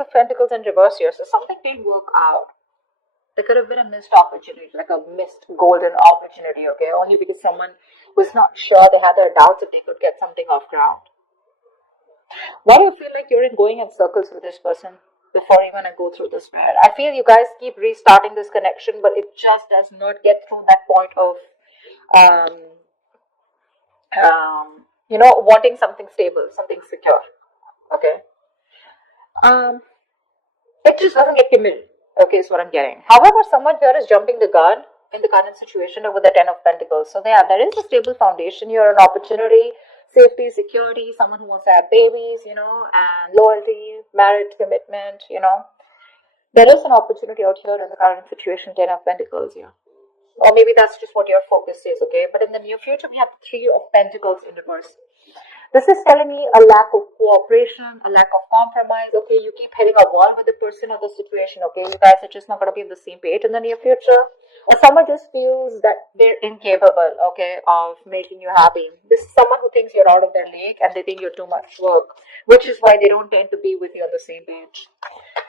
Ace of Pentacles in reverse here. So something didn't work out. There could have been a missed opportunity, like a missed golden opportunity, okay? Only because someone was not sure, they had their doubts if they could get something off ground. Why do you feel like you're going in circles with this person before even I go through this spread? I feel you guys keep restarting this connection, but it just does not get through that point of, wanting something stable, something secure, okay? It just doesn't get committed. Okay, is what I'm getting. However, someone here is jumping the gun in the current situation over the Ten of Pentacles. So yeah, there is a stable foundation here, an opportunity, safety, security, someone who wants to have babies, and loyalty, marriage, commitment, There is an opportunity out here in the current situation, Ten of Pentacles here. Or maybe that's just what your focus is, okay? But in the near future, we have the Three of Pentacles in reverse. This is telling me a lack of cooperation, a lack of compromise, okay? You keep hitting a wall with the person or the situation, okay? You guys are just not going to be on the same page in the near future. Or someone just feels that they're incapable, okay, of making you happy. This is someone who thinks you're out of their league and they think you're too much work, which is why they don't tend to be with you on the same page.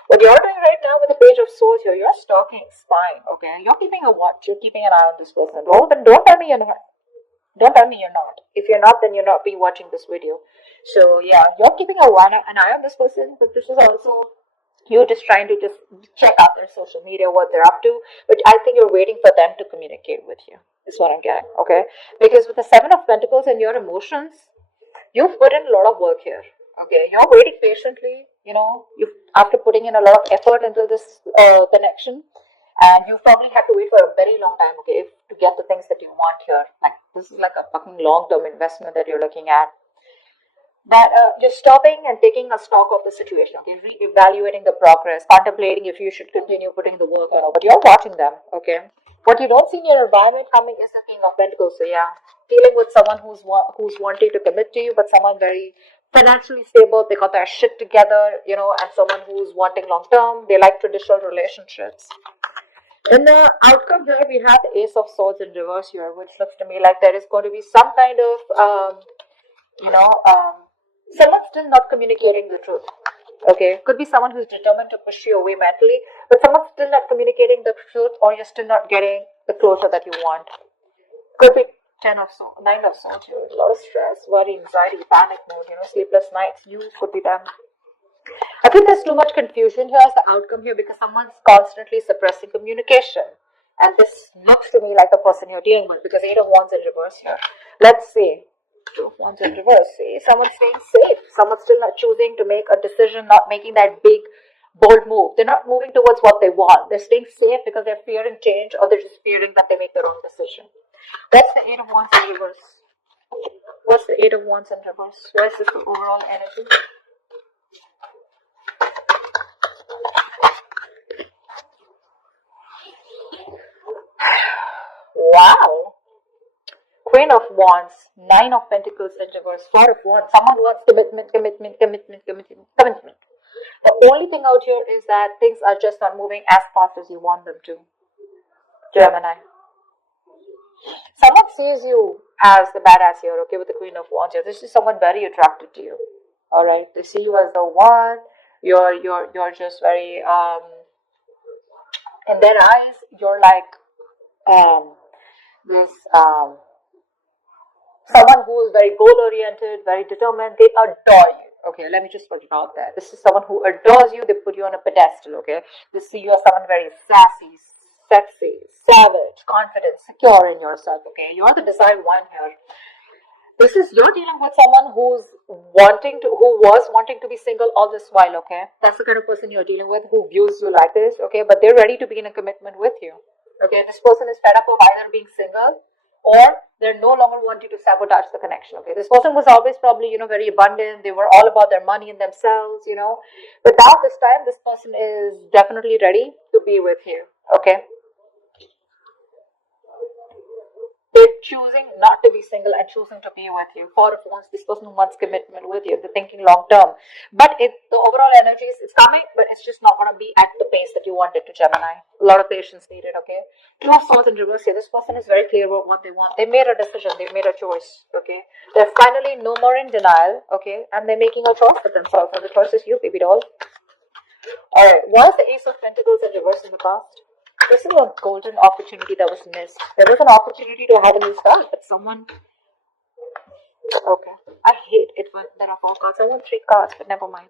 What you're doing right now with the Page of Swords here, you're stalking, spying, okay? You're keeping a watch, you're keeping an eye on this person. Don't tell me you're not. Don't tell me you're not. If you're not, then you're not be watching this video. So yeah, you're keeping an eye on this person, but this is also you just trying to just check out their social media, what they're up to. But I think you're waiting for them to communicate with you. Is what I'm getting, okay? Because with the Seven of Pentacles and your emotions, you've put in a lot of work here. Okay, you're waiting patiently. You after putting in a lot of effort into this connection. And you probably had to wait for a very long time, okay, to get the things that you want here. Like, this is like a fucking long-term investment that you're looking at. That you're stopping and taking a stock of the situation, okay, re-evaluating the progress, contemplating if you should continue putting the work or not. But you're watching them, okay. What you don't see in your environment coming is the King of Pentacles. So yeah, dealing with someone who's wanting to commit to you, but someone very financially stable, they got their shit together, and someone who's wanting long-term, they like traditional relationships. In the outcome here, we have the Ace of Swords in reverse here, which looks to me like there is going to be some kind of, someone still not communicating the truth. Okay, could be someone who's determined to push you away mentally, but someone's still not communicating the truth, or you're still not getting the closure that you want. Could be Nine of Swords here, a lot of stress, worry, anxiety, panic mode, sleepless nights. You could be them. I think there's too much confusion here as the outcome here because someone's constantly suppressing communication. And this looks to me like the person you're dealing with because Eight of Wands in reverse here. Let's see. Two of Wands in reverse. See, someone's staying safe. Someone's still not choosing to make a decision, not making that big, bold move. They're not moving towards what they want. They're staying safe because they're fearing change or they're just fearing that they make the wrong decision. That's the Eight of Wands in reverse. What's the Eight of Wands in reverse? Where's this overall energy? Wow. Queen of Wands, Nine of Pentacles in reverse, Four of Wands. Someone wants commitment. The only thing out here is that things are just not moving as fast as you want them to. Gemini. Someone sees you as the badass here, okay, with the Queen of Wands here. This is someone very attracted to you. Alright. They see you as the one. You're just very in their eyes, you're like someone who is very goal oriented, very determined. They adore you. Okay, let me just put it out there. This is someone who adores you. They put you on a pedestal. Okay, they see you as someone very sassy, sexy, savage, confident, secure in yourself. Okay, you're the desired one here. This is you're dealing with someone who was wanting to be single all this while. Okay, that's the kind of person you're dealing with who views you like this. Okay, but they're ready to be in a commitment with you. Okay, this person is fed up of either being single or they're no longer wanting to sabotage the connection. Okay, this person was always probably, very abundant. They were all about their money and themselves, But now this time, this person is definitely ready to be with you. Okay. They're choosing not to be single and choosing to be with you. Four of Wands, this person wants commitment with you. They're thinking long term. But the overall energy it's coming, but it's just not going to be at the pace that you want it to, Gemini. A lot of patience needed, okay? Two of Swords in reverse here. This person is very clear about what they want. They made a decision. They made a choice, okay? They're finally no more in denial, okay? And they're making a choice for themselves. And the choice is you, baby doll. Alright, was the Ace of Pentacles in reverse in the past? This is a golden opportunity that was missed. There was an opportunity to have a new start, but someone... Okay. I hate it when there are 4 cards. I want 3 cards, but never mind.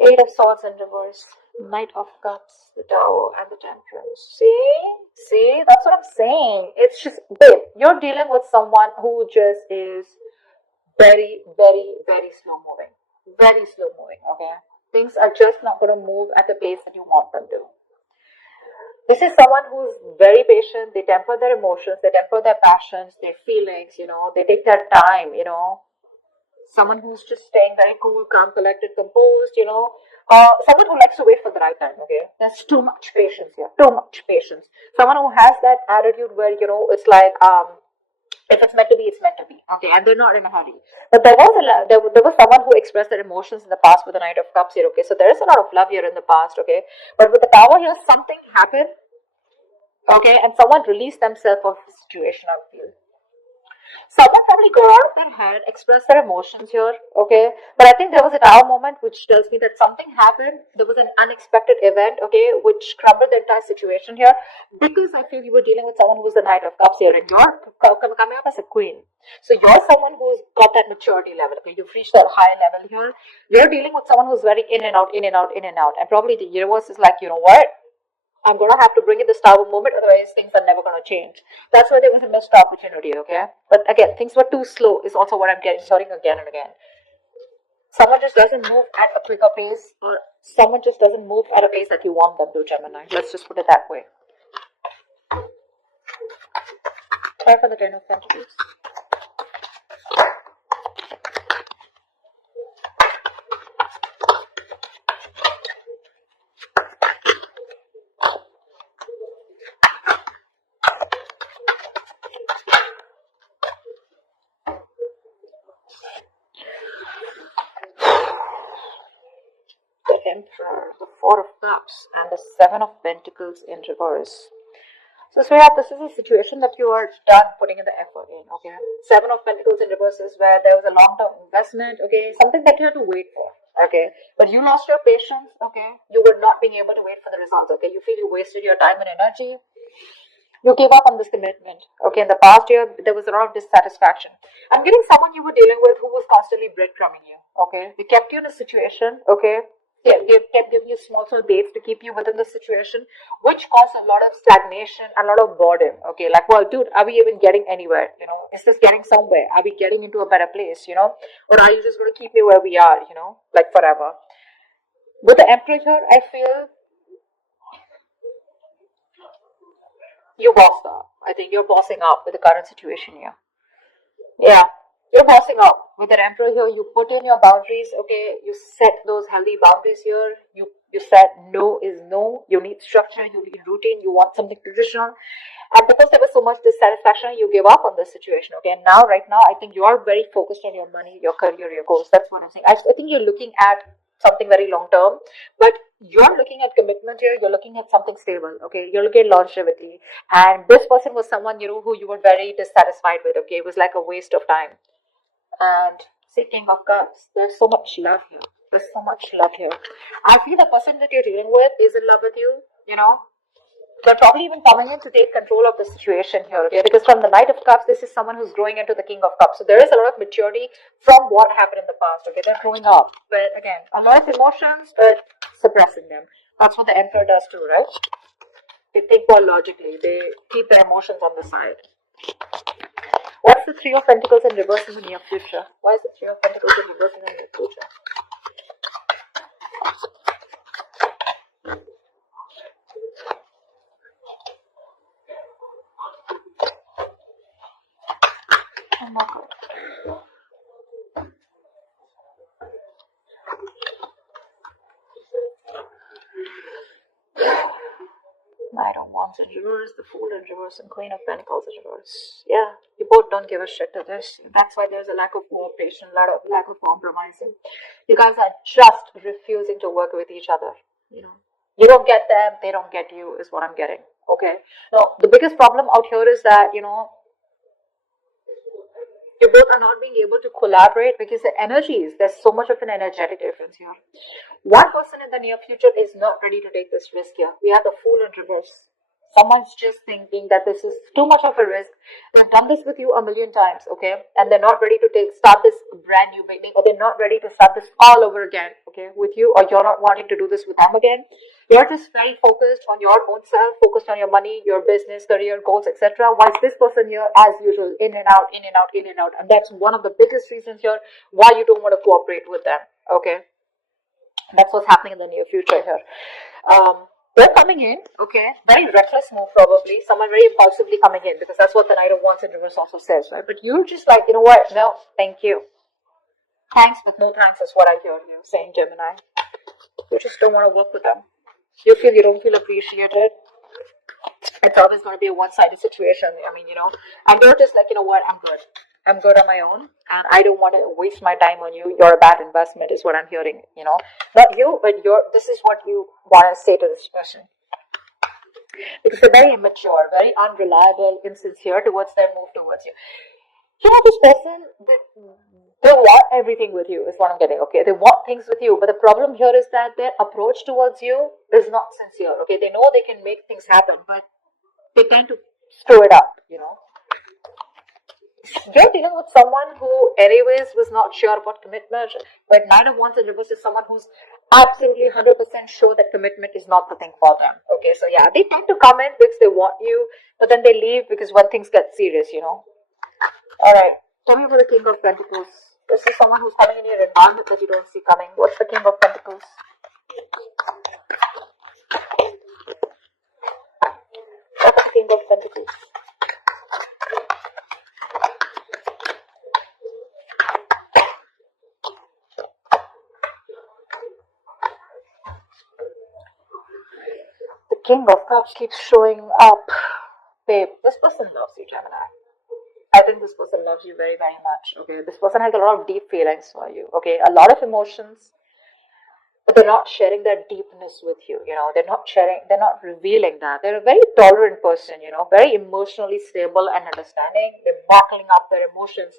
8 of Swords in reverse. Knight of Cups, the Tower, and the Temperance. See? See? That's what I'm saying. It's just, babe, you're dealing with someone who just is very, very, very slow moving. Very slow moving, okay? Things are just not going to move at the pace that you want them to. This is someone who's very patient. They temper their emotions, they temper their passions, their feelings, they take their time, Someone who's just staying very cool, calm, collected, composed, someone who likes to wait for the right time, okay? There's too much patience here, too much patience. Someone who has that attitude where, it's like, if it's meant to be, it's meant to be, okay? And they're not in a hurry. But there was someone who expressed their emotions in the past with the Knight of Cups here, okay? So there is a lot of love here in the past, okay? But with the Tower here, something happened, okay? And someone released themselves from the situation, I feel. Someone probably got out of their head, expressed their emotions here, okay? But I think there was a Tower moment which tells me that something happened. There was an unexpected event, okay, which crumbled the entire situation here. Because I feel you were dealing with someone who's the Knight of Cups here, and you're coming up as a queen. So you're someone who's got that maturity level, okay? You've reached that high level here. You're dealing with someone who's very in and out, in and out, in and out. And probably the universe is like, you know what? I'm going to have to bring in this Tower moment, otherwise things are never going to change. That's why there was a missed opportunity, okay? But again, things were too slow is also what I'm hearing again and again. Someone just doesn't move at a quicker pace, or someone just doesn't move at a pace that you want them to, Gemini. Let's just put it that way. Try for the 10 of Pentacles. Emperor, the 4 of Cups, and the 7 of Pentacles in reverse. So, sweetheart, this is a situation that you are done putting in the effort in, okay? 7 of Pentacles in reverse is where there was a long-term investment, okay? Something that you had to wait for, okay? But you lost your patience, okay? You were not being able to wait for the results, okay? You feel you wasted your time and energy. You gave up on this commitment, okay? In the past year, there was a lot of dissatisfaction. I'm getting someone you were dealing with who was constantly breadcrumbing you, okay? They kept you in a situation, okay? They kept giving you small baits to keep you within the situation, which caused a lot of stagnation, a lot of boredom. Okay, like, well, dude, are we even getting anywhere? Is this getting somewhere? Are we getting into a better place? Or are you just going to keep me where we are? Like forever. With the Emperor here, I feel you bossed up. I think you're bossing up with the current situation here. Yeah. You're bossing up. With the Emperor here, you put in your boundaries, okay? You set those healthy boundaries here. You said no is no. You need structure, you need routine, you want something traditional. And because there was so much dissatisfaction, you gave up on this situation, okay? And now, right now, I think you are very focused on your money, your career, your goals. That's what I'm saying. I think you're looking at something very long term, but you're looking at commitment here, you're looking at something stable, okay? You're looking at longevity. And this person was someone, who you were very dissatisfied with, okay? It was like a waste of time. And see, King of Cups, there's so much love here. There's so much love here. I feel the person that you're dealing with is in love with you, They're probably even coming in to take control of the situation here, okay? Because from the Knight of Cups, this is someone who's growing into the King of Cups. So there is a lot of maturity from what happened in the past, okay? They're growing up. But again, a lot of emotions, but suppressing them. That's what the Emperor does too, right? They think more logically. They keep their emotions on the side. What's the 3 of Pentacles in reverse in the near future? Why is the 3 of Pentacles in reverse in the near future? Oh my God. Knight of Wands in reverse, the Fool in reverse, and Queen of Pentacles in reverse. Yeah, you both don't give a shit to this. That's why there's a lack of cooperation, lack of compromising. You guys are just refusing to work with each other. You don't get them, they don't get you, is what I'm getting. Okay. Now, the biggest problem out here is that, You both are not being able to collaborate because the energies, there's so much of an energetic difference here. One person in the near future is not ready to take this risk here. We have the Fool in reverse. Someone's just thinking that this is too much of a risk. They've done this with you a million times, okay? And they're not ready to start this brand new beginning, or they're not ready to start this all over again, okay, with you, or you're not wanting to do this with them again. You're just very focused on your own self, focused on your money, your business, career, goals, etc. Whilst this person here, as usual, in and out, in and out, in and out. And that's one of the biggest reasons here why you don't want to cooperate with them, okay? That's what's happening in the near future here. They're coming in, okay, very reckless move probably, someone very impulsively coming in, because that's what the Knight of Wands in reverse also says, right? But you're just like, you know what, no, thank you. Thanks, but no thanks is what I hear you saying, Gemini. You just don't want to work with them. You don't feel appreciated. It's always going to be a one-sided situation. I mean, and you're just like, you know what, I'm good. I'm good on my own, and I don't want to waste my time on you. You're a bad investment is what I'm hearing, Not you, but this is what you want to say to this person. Because they're very immature, very unreliable, insincere towards their move towards you. This person, they want everything with you, is what I'm getting, okay? They want things with you, but the problem here is that their approach towards you is not sincere, okay? They know they can make things happen, but they tend to screw it up, You're dealing with someone who anyways was not sure about commitment, but Knight of Wands in reverse is someone who's absolutely 100% sure that commitment is not the thing for them. Okay, so yeah, they tend to come in because they want you, but then they leave because when things get serious, Alright, tell me about the King of Pentacles. This is someone who's coming in your environment that you don't see coming. What's the King of Pentacles? What's the King of Pentacles? King of Cups keeps showing up. Babe, this person loves you, Gemini. I think this person loves you very, very much. Okay, this person has a lot of deep feelings for you. Okay, a lot of emotions, but they're not sharing that deepness with you. They're not sharing, they're not revealing that. They're a very tolerant person, very emotionally stable and understanding. They're bottling up their emotions.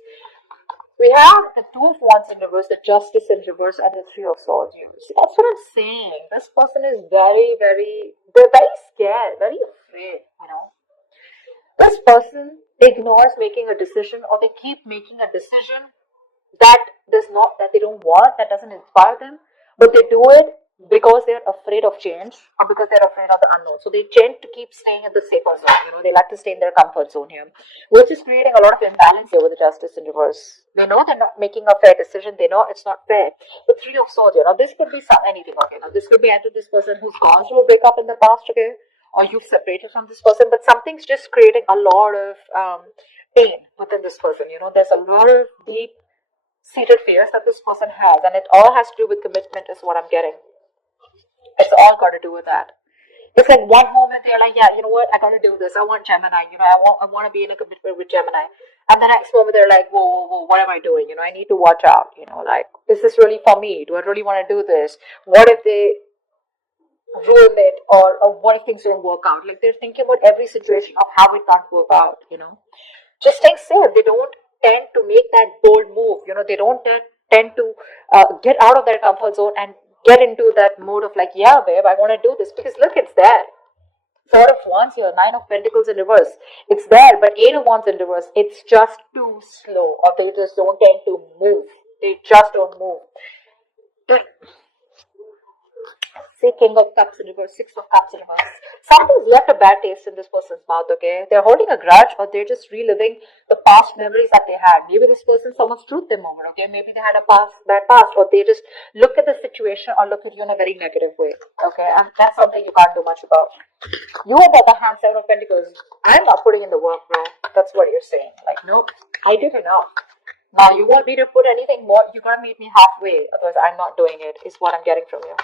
We have the Two of Wands in reverse, the Justice in reverse, and the Three of Swords. See, that's what I'm saying. This person is very, they're very scared, very afraid, This person ignores making a decision, or they keep making a decision that they don't want, that doesn't inspire them, but they do it because they're afraid of change, or because they're afraid of the unknown. So they tend to keep staying in the safer zone. They like to stay in their comfort zone here, which is creating a lot of imbalance here with the Justice in reverse. They know they're not making a fair decision. They know it's not fair. The Three of Swords, this could be anything. Okay, now this could be either this person who's gone through a breakup in the past, okay, or you've separated from this person, but something's just creating a lot of pain within this person. There's a lot of deep seated fears that this person has, and it all has to do with commitment, is what I'm getting. It's all got to do with that. It's like one moment they're like, yeah, you know what, I gotta do this. I want Gemini. I want to be in a commitment with Gemini. And the next moment they're like, whoa, what am I doing? I need to watch out. Like, is this really for me? Do I really want to do this? What if they ruin it, or what if things don't work out? Like, they're thinking about every situation of how it can't work out. Just staying safe. They don't tend to make that bold move. They don't tend to get out of their comfort zone and get into that mode of like, yeah, babe, I want to do this, because look, it's there. Four of Wands here, Nine of Pentacles in reverse. It's there, but Eight of Wands in reverse. It's just too slow, or they just don't tend to move. They just don't move. See, King of Cups in reverse, Six of Cups in reverse. Something's left a bad taste in this person's mouth, okay? They're holding a grudge, or they're just reliving the past memories that they had. Maybe this person, someone's truth them over, okay? Maybe they had a bad past, or they just look at the situation or look at you in a very negative way, okay? And that's something you can't do much about. You, on the other hand, Seven of Pentacles, I'm not putting in the work, bro. That's what you're saying. Like, nope, I did enough. Now, you want me to put anything more, you gotta meet me halfway, otherwise I'm not doing it, is what I'm getting from you.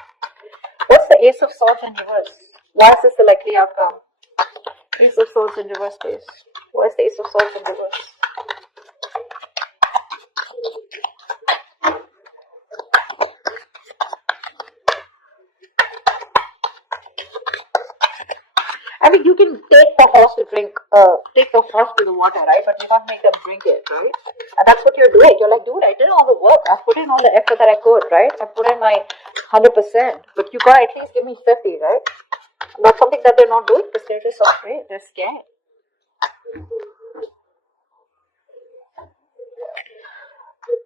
What's the Ace of Swords in reverse? Why is this the likely outcome? Ace of Swords in reverse, please. Why is the Ace of Swords in reverse? I mean, you you can take the horse to drink, take the horse to the water, right? But you can't make them drink it, right? And that's what you're doing. You're like, dude, I did all the work. I put in all the effort that I could, right? I put in my 100%. But you gotta at least give me 50, right? That's something that they're not doing because they're just afraid. They're scared.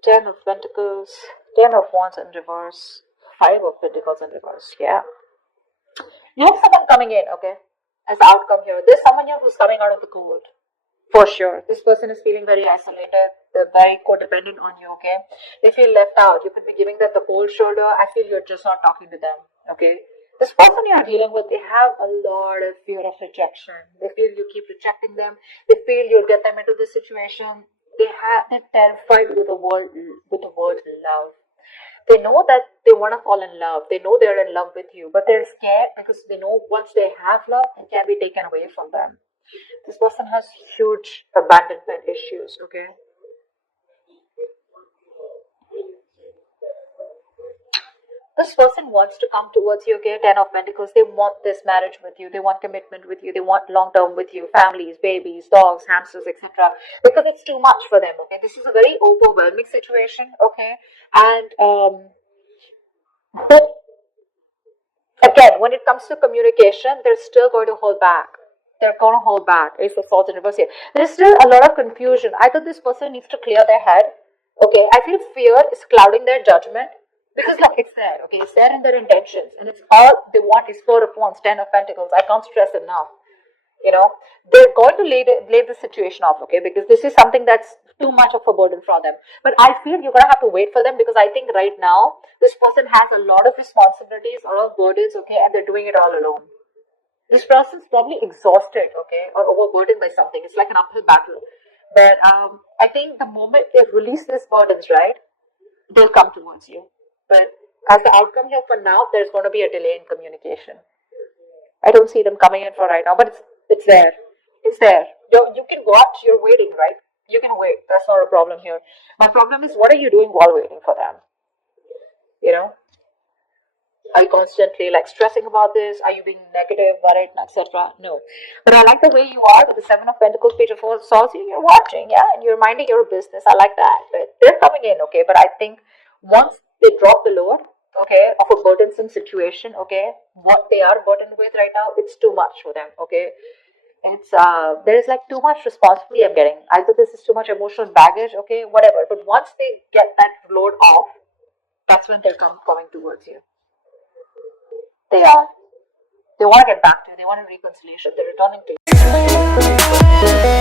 Ten of Pentacles, Ten of Wands in reverse, Five of Pentacles in reverse. Yeah. You have someone coming in, okay? As the outcome here. There's someone here who's coming out of the cold. For sure. This person is feeling very isolated. They're very codependent on you, okay? They feel left out. You could be giving them the cold shoulder. I feel you're just not talking to them, okay? This person you're dealing with, they have a lot of fear of rejection. They feel you keep rejecting them. They feel you'll get them into this situation. They're terrified with the word love. They know that they want to fall in love. They know they're in love with you, but they're scared because they know once they have love, it can be taken away from them. This person has huge abandonment issues, okay? This person wants to come towards you, okay? Ten of Pentacles. They want this marriage with you. They want commitment with you. They want long term with you. Families, babies, dogs, hamsters, etc. Because it's too much for them, okay? This is a very overwhelming situation, okay? And but again, when it comes to communication, they're still going to hold back. They're going to hold back. It's the thoughts in reverse here. There's still a lot of confusion. Either this person needs to clear their head, okay? I feel fear is clouding their judgment. Because like it's there, okay, it's there in their intentions, and it's all they want is Four of Wands, Ten of Pentacles. I can't stress enough. You know, they're going to lay the situation off, okay, because this is something that's too much of a burden for them. But I feel you're gonna have to wait for them because I think right now this person has a lot of responsibilities, a lot of burdens, okay, and they're doing it all alone. This person's probably exhausted, okay, or overburdened by something. It's like an uphill battle. But I think the moment they release these burdens, right, they'll come towards you. But as the outcome here for now, there's going to be a delay in communication. I don't see them coming in for right now, but it's there. It's there. You can watch, you're waiting, right? You can wait. That's not a problem here. My problem is, what are you doing while waiting for them? You know? Are you constantly like stressing about this? Are you being negative, worried, etc.? No. But I like the way you are with the Seven of Pentacles, Page of Swords. You're watching, yeah, and you're minding your business. I like that. But they're coming in, okay? But I think once they drop the load, okay, of a burdensome situation, okay, what they are burdened with right now, it's too much for them, okay. It's there's like too much responsibility I'm getting. Either this is too much emotional baggage, okay, whatever. But once they get that load off, that's when they're coming towards you. They are. They want to get back to you. They want a reconciliation. They're returning to you.